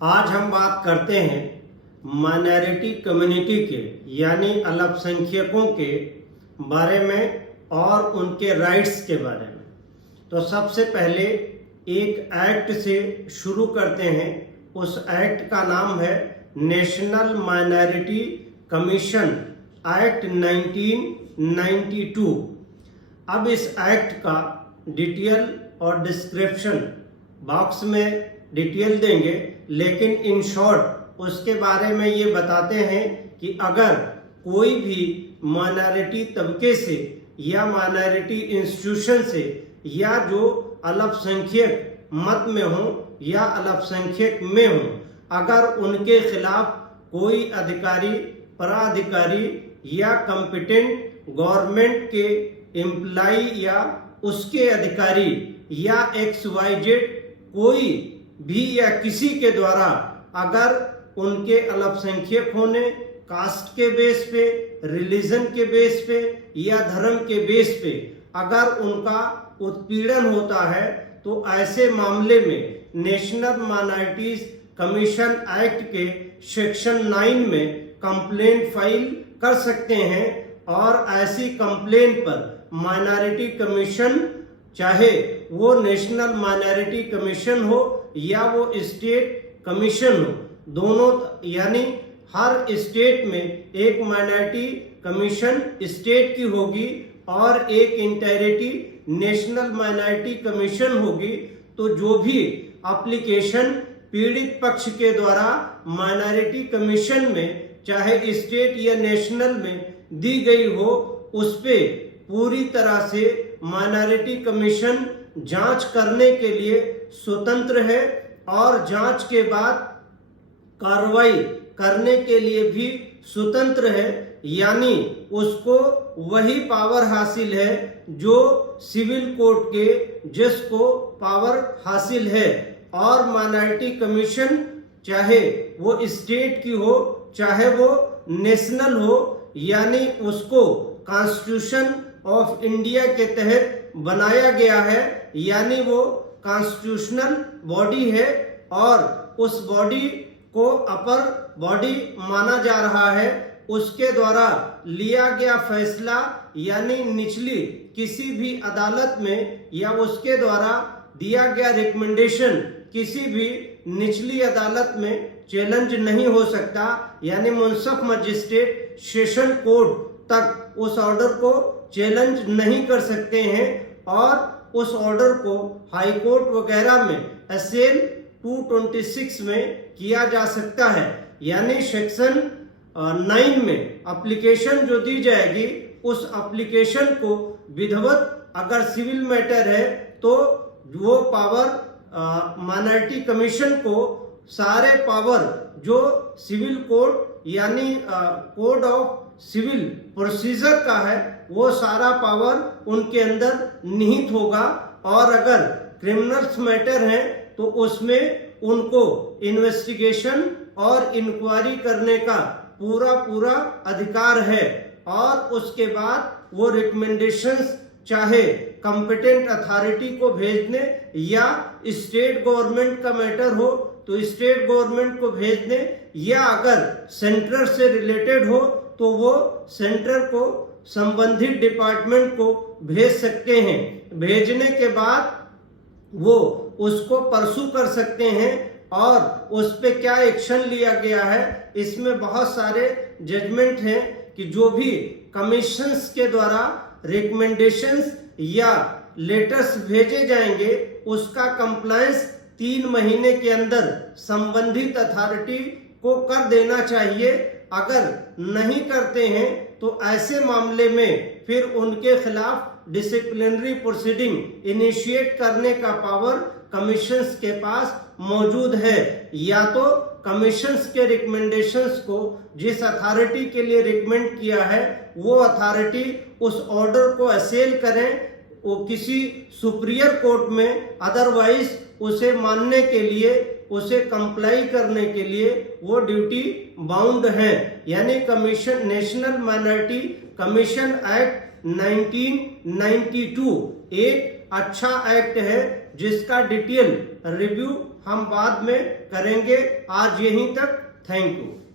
आज हम बात करते हैं माइनॉरिटी कम्युनिटी के यानी अल्पसंख्यकों के बारे में और उनके राइट्स के बारे में। तो सबसे पहले एक एक्ट से शुरू करते हैं। उस एक्ट का नाम है नेशनल माइनॉरिटी कमीशन एक्ट 1992। अब इस एक्ट का डिटेल और डिस्क्रिप्शन बॉक्स में डिटेल देंगे, लेकिन इन शॉर्ट उसके बारे में ये बताते हैं कि अगर कोई भी माइनॉरिटी तबके से या माइनॉरिटी इंस्टीट्यूशन से या जो अल्पसंख्यक मत में हो या अल्पसंख्यक में हो, अगर उनके खिलाफ कोई अधिकारी, पराधिकारी या कॉम्पिटेंट गवर्नमेंट के एम्प्लॉय या उसके अधिकारी या XYZ कोई भी या किसी के द्वारा अगर उनके अल्पसंख्यक होने, कास्ट के बेस पे, रिलीजन के बेस पे या धर्म के बेस पे अगर उनका उत्पीड़न होता है, तो ऐसे मामले में नेशनल माइनॉरिटीज कमीशन एक्ट के सेक्शन 9 में कंप्लेंट फाइल कर सकते हैं। और ऐसी कंप्लेंट पर माइनॉरिटी कमीशन, चाहे वो नेशनल माइनॉरिटी कमीशन हो या वो स्टेट कमीशन हो, दोनों यानी हर स्टेट में एक माइनॉरिटी कमीशन स्टेट की होगी और एक इंटायरिटी नेशनल माइनॉरिटी कमीशन होगी। तो जो भी एप्लीकेशन पीड़ित पक्ष के द्वारा माइनॉरिटी कमीशन में चाहे स्टेट या नेशनल में दी गई हो, उस पे पूरी तरह से माइनॉरिटी कमीशन जांच करने के लिए स्वतंत्र है और जांच के बाद कार्रवाई करने के लिए भी स्वतंत्र है। यानी उसको वही पावर हासिल है जो सिविल कोर्ट के जज को पावर हासिल है। और माइनॉरिटी कमीशन चाहे वो स्टेट की हो चाहे वो नेशनल हो, यानी उसको कॉन्स्टिट्यूशन ऑफ इंडिया के तहत बनाया गया है, यानी वो कॉन्स्टिट्यूशनल बॉडी है और उस बॉडी को अपर बॉडी माना जा रहा है। उसके द्वारा लिया गया फैसला यानी निचली किसी भी अदालत में या उसके द्वारा दिया गया रिकमेंडेशन किसी भी निचली अदालत में चैलेंज नहीं हो सकता। यानी मुंसिफ मजिस्ट्रेट सेशन कोर्ट तक उस ऑर्डर को चैलेंज नहीं कर सकते हैं और उस ऑर्डर को हाई कोर्ट वगैरह में SL 226 में किया जा सकता है। यानी सेक्शन 9 में एप्लीकेशन जो दी जाएगी, उस एप्लीकेशन को विधिवत अगर सिविल मैटर है तो वो पावर माइनॉरिटी कमीशन को सारे पावर जो सिविल कोड यानी कोड ऑफ सिविल प्रोसीजर का है, वो सारा पावर उनके अंदर निहित होगा। और अगर क्रिमिनल्स मैटर है तो उसमें उनको इन्वेस्टिगेशन और इंक्वायरी करने का पूरा अधिकार है। और उसके बाद वो रिकमेंडेशंस चाहे कॉम्पिटेंट अथॉरिटी को भेजने या स्टेट गवर्नमेंट का मैटर हो तो स्टेट गवर्नमेंट को भेजने, या अगर सेंटर से रिलेटेड हो तो वो सेंटर को संबंधित डिपार्टमेंट को भेज सकते हैं। भेजने के बाद वो उसको परसू कर सकते हैं और उस पे क्या एक्शन लिया गया है, इसमें बहुत सारे जजमेंट हैं कि जो भी कमीशंस के द्वारा रिकमेंडेशंस या लेटर्स भेजे जाएंगे, उसका कंप्लायंस 3 महीने के अंदर संबंधित अथॉरिटी को कर देना चाहिए। अगर नहीं करते हैं तो ऐसे मामले में फिर उनके खिलाफ डिसिप्लिनरी प्रोसीडिंग इनिशिएट करने का पावर कमीशंस के पास मौजूद है। या तो कमीशंस के रिकमेंडेशंस को जिस अथॉरिटी के लिए रिकमेंड किया है वो अथॉरिटी उस ऑर्डर को असेल करें वो किसी सुप्रियर कोर्ट में, अदरवाइज उसे मानने के लिए, उसे कंप्लाई करने के लिए वो ड्यूटी बाउंड है। यानी commission national minority commission act 1992 एक अच्छा एक्ट है जिसका डिटेल रिव्यू हम बाद में करेंगे। आज यहीं तक। Thank you.